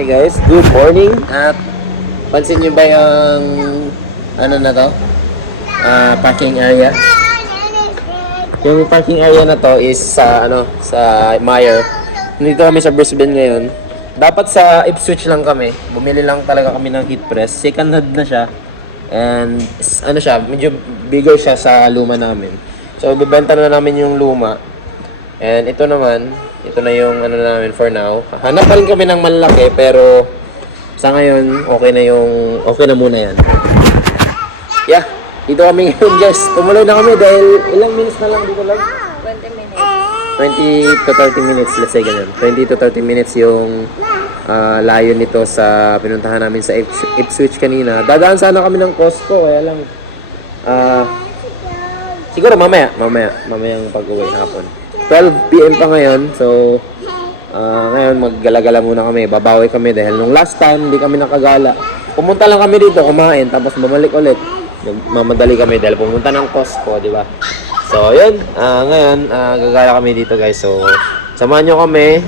Hey guys, good morning. At pansin nyo ba yung ano na to? Parking area. Yung parking area na to is sa sa Meyer. Nandito kami sa Brisbane ngayon. Dapat sa Ipswich lang kami. Bumili lang talaga kami ng heat press. Second hand na siya. And siya, medyo bigger siya sa luma namin. So bibenta na namin yung luma. And ito na yung namin for now. Hanap pa rin kami ng malaki pero sa ngayon, okay na muna yan. Yeah, dito kami ngayon guys. Tumuloy na kami dahil ilang minutes na lang dito lang? 20 minutes. 20 to 30 minutes, let's say ganyan. 20 to 30 minutes yung layo nito sa pinuntahan namin sa Ipswich kanina. Dadaan sana kami ng Costco, kaya lang siguro mamayang pag-uwi hapon. 12 PM pa ngayon, so ngayon maggala-gala muna kami, babawi kami dahil nung last time hindi kami nakagala. Pumunta lang kami dito, kumain, tapos bumalik ulit. Mamadali kami dahil pumunta ng Costco, di ba? So yun, ngayon gagala kami dito guys. So samahan nyo kami.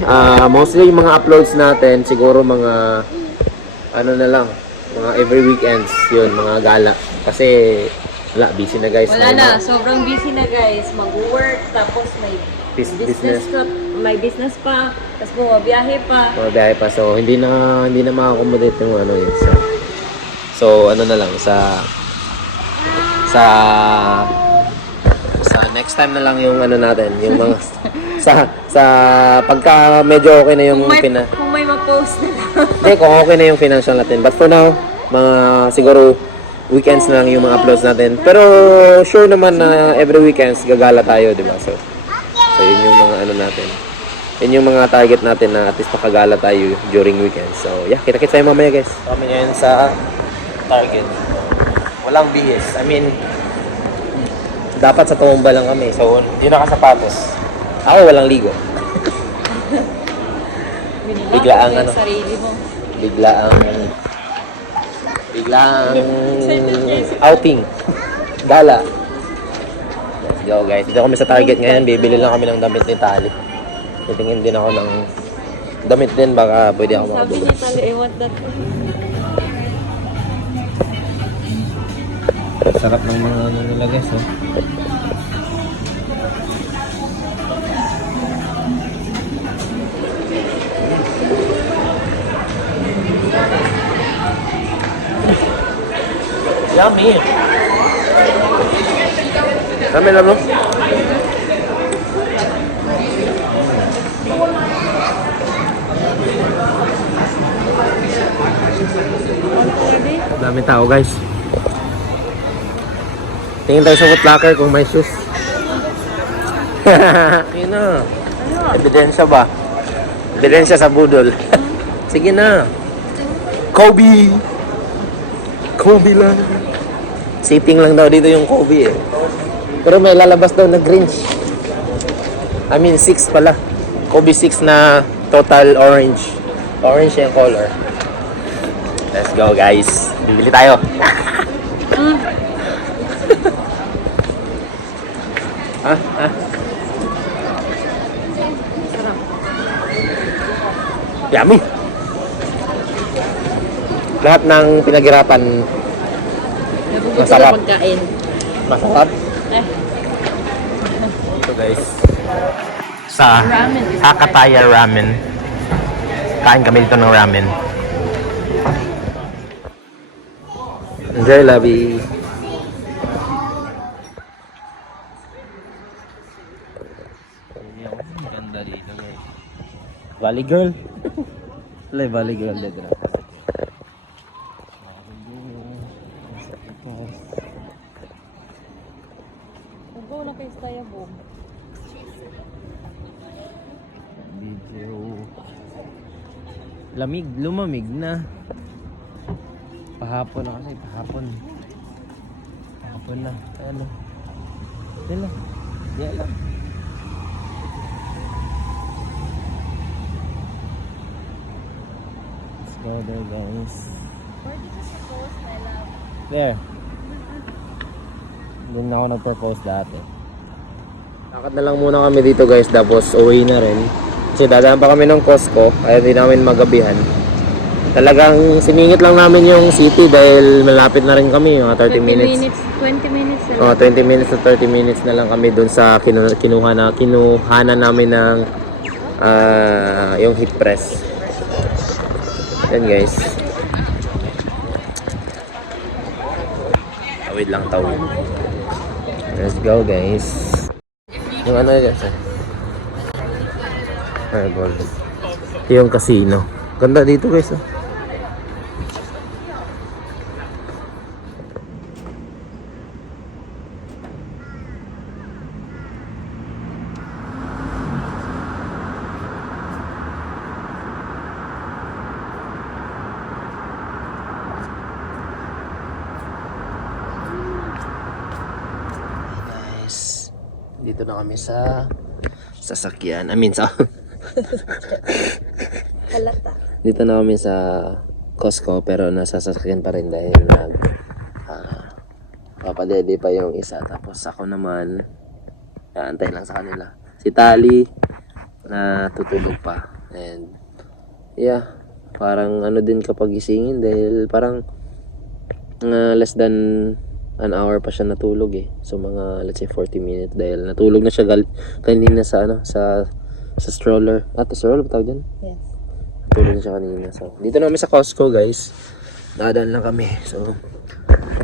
Mostly yung mga uploads natin, siguro mga na lang, mga every weekends, yun, mga gala. Kasi wala, busy na guys. Wala na, sobrang busy na guys. Mag-work, tapos may business business pa, tapos bumabiyahe pa. So hindi na ma-accommodate yung yun. So na lang sa next time na lang yung natin, yung mga sa pagka medyo okay na yung kung may ma-post na lang. Hindi, kung okay na yung financial natin. But for now, mga siguro weekends na lang yung mga uploads natin. Pero sure naman na every weekends gagala tayo, di ba? So yun yung mga natin. Yun yung mga target natin na at least makagala tayo during weekends. So yeah, kita-kits tayo mamaya guys. Kami ngayon sa Target. Walang bihis. I mean, dapat sa tumumba lang kami. So yun nakasapatos. Ako walang ligo. Biglaang sarili mo. Biglaang outing. Gala. Let's go guys. Dito kami sa Target ngayon. Bibili lang kami ng damit ni Tali. Titingin din ako ng damit din. Baka pwede ako Sabi makabili. niya Tali, I want that. Sarap ng mga nila guys. Yummy! Dami lang no? Dami tao guys. Tingin tayo sa Foot Locker kung may shoes. Sige na. Ebidensya ba? Ebidensya sa budol. Sige na. Kobe lang. Sitting lang daw dito yung Kobe eh. Pero may lalabas daw na Grinch. I mean 6 pala. Kobe 6 na total orange. Orange yung color. Let's go guys. Bibili tayo. Yummy. Lahat ng pinaghirapan masarap. Pagkain. Masarap. Ito guys. Sa Hakataya Ramen. Kain kami dito ng ramen. Enjoy, Labi. Ganda dito guys. Valley Girl. Wala Valley Girl dito na. Go na kayo sa Tayabog. Video. Lumamig na. Pahapon na kasi, Pahapon na. Ano? Diyan lang. Let's go there guys. Where did you propose, my love? There. Doon na ako nag-propose dati. Lakad na lang muna kami dito guys, tapos uwi na rin. Kasi dadaan pa kami ng Costco, kaya hindi namin magabihan. Talagang siningit lang namin yung city dahil malapit na rin kami, mga 30 minutes. 20 minutes na Oh, 20 minutes to 30 minutes na lang kami dun sa kinuhanan namin ng yung heat press. Yan guys. Tawid lang tawid. Let's go guys. Yung ano guys Fireball. Ito yung casino. Ganda dito guys. Guys, dito na kami sa sasakyan. I mean sa Halata. dito na kami sa Costco pero nasa sasakyan pa rin dahil papadede pa yung isa. Tapos ako naman aantay lang sa kanila. Si Tali na tutulog pa. And yeah, parang ano din kapag gisingin dahil parang less than an hour pa siya natulog eh. So mga let's say 40 minutes dahil natulog na siya kanina sa sa stroller. Stroller ba tawag dyan? Yes. Natulog na siya kanina. So dito na kami sa Costco guys. Dadaan lang kami. So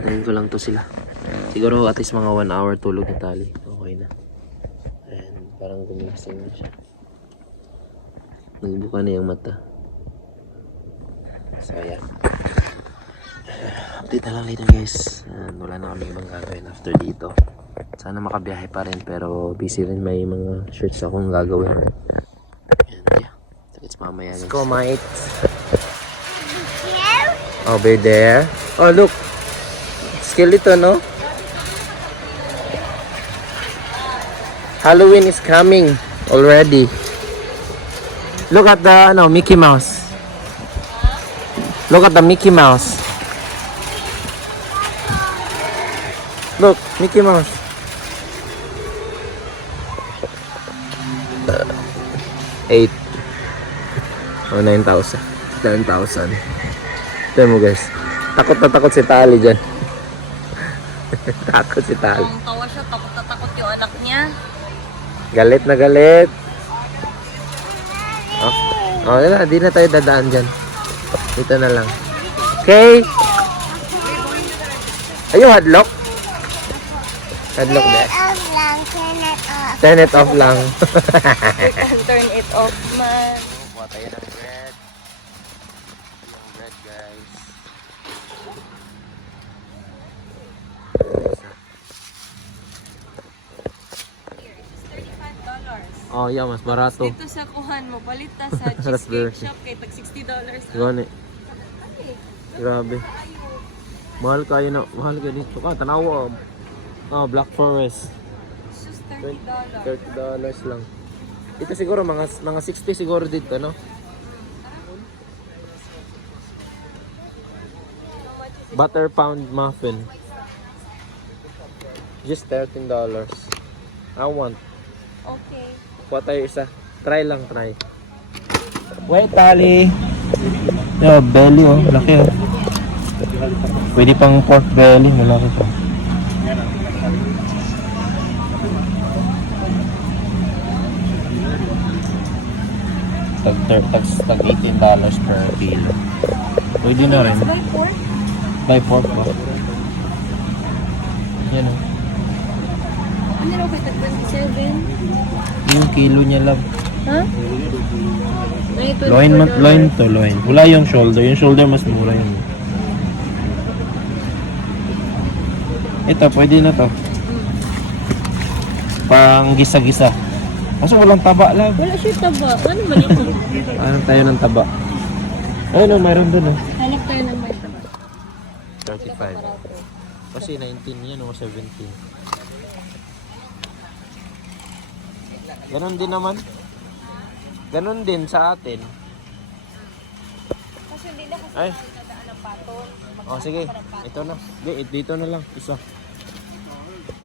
ngayon ko lang to sila. Siguro at least mga 1 hour tulog na Tali. Okay na. And parang gumising na siya. Nagbuka na yung mata. So yeah. Update na lang later guys. Wala na kami ibang gagawin after dito. Sana makabiyahe pa rin pero busy rin, may mga shirts akong gagawin. And yeah, it's mamaya guys. Let's go mates. Over there. Oh look, skeleton no? Halloween is coming already. Look at the Mickey Mouse. Look at the Mickey Mouse. Look, Mickey Mouse. $8 or 9,000. 10,000. Tignan mo guys. Takot na takot si Tali dyan. Takot si Tali. Ang tawa siya, takot na takot yung anak niya. Galit na galit. Oh, di na tayo dadaan dyan. Dito na lang. Okay. Ayun, hadlock. Hadlock na. Turn it off lang. Turn it off man. Kuha tayo ng bread. Yung bread guys. Oh yeah, mas barato. Dito sa kuhan mo, balita sa Raspberry. cheesecake shop kay tag $60. Gani. Grabe. Mahal kayo na. Mahal kayo dito ka. Tanawa. Oh, Black Forest. It's just $30. $30 lang. Dito siguro mga 60 siguro dito, no? Butter pound muffin. Just $13. I want. Okay. Kuha tayo isa. Try lang, try. Wait, Tali. Yo, belly oh. Laki oh. Pwede pang pork belly. Malaki pa. Tag $18 per kilo. Pwede na rin. Buy pork? Buy pork ba? Yan oh. Ano raw kay tag 27? Yung kilo niya lang. Ha? Loin to loin. Wala yung shoulder. Yung shoulder mas mura yun. Ito, pwede na to. Pang gisa-gisa. Kaso walang taba lang. Wala siya taba. Ano man ito? Ano tayo ng taba? Ayun o, mayroon dun o. Hanap tayo ng may taba. 35. Kasi 19 yan o, 17. Ganon din naman. Ganon din sa atin. Kasi hindi na kasi Ay. nadaan ng bato. O sige, ito na. Dito na lang. Isa.